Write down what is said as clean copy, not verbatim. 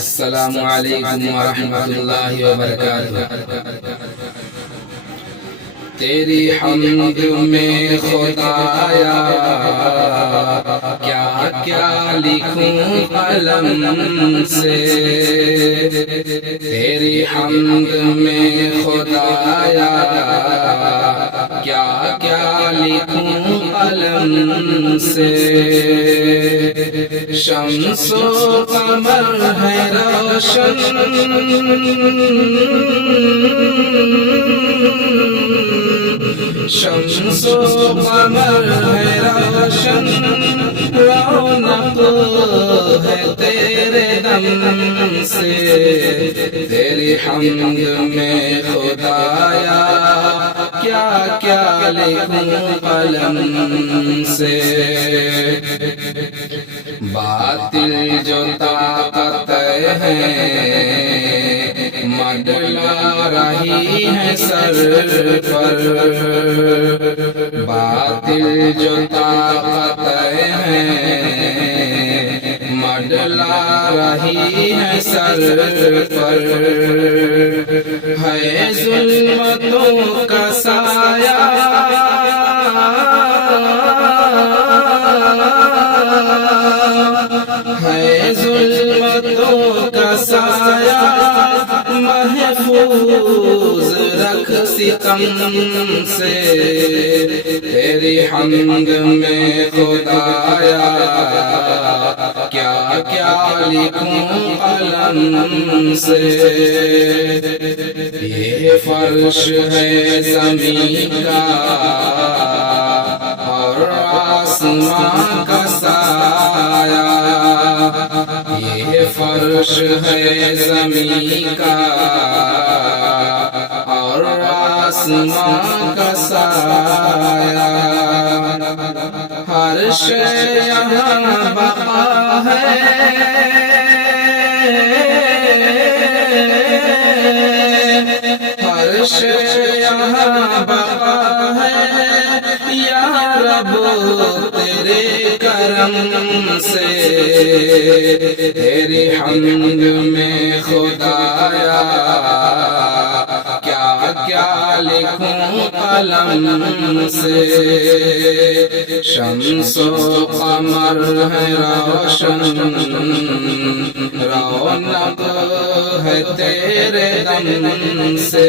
السلام علیکم ورحمۃ اللہ وبرکاتہ۔ تیری حمد میں خدایا کیا کیا لکھوں قلم سے، تیری حمد میں خدایا کیا کیا لکھوں قلم سے۔ شمس و قمر ہے روشن، شمس و قمر ہے روشن، رونق ہے تیرے دم سے۔ تیری حمد میں خدایا کیا کیا لکھوں قلم سے۔ باطل جو طاقت ہے مڈلا رہی ہے سر پر، باطل جو طاقت ہے مڈلا رہی ہے سر پر، ہے ظلمتوں کا سایہ ہے ظلمتوں کا سایہ، محفوظ رکھ ستم سے۔ تیری حمد میں خدایا کیا کیا لکھوں قلم سے۔ یہ فرش ہے زمین کا اور آسمان کا سایہ، یہ فرش ہے زمین کا اور آسمان کا سایہ، ہر شے یہاں بقا ہے، ہر شے یہاں بقا ہے، یا رب تیرے کرم سے۔ تیری حمد میں خدایا کیا کیا لکھوں قلم سے۔ شمس و قمر ہے روشن، رونق ہے تیرے دم سے۔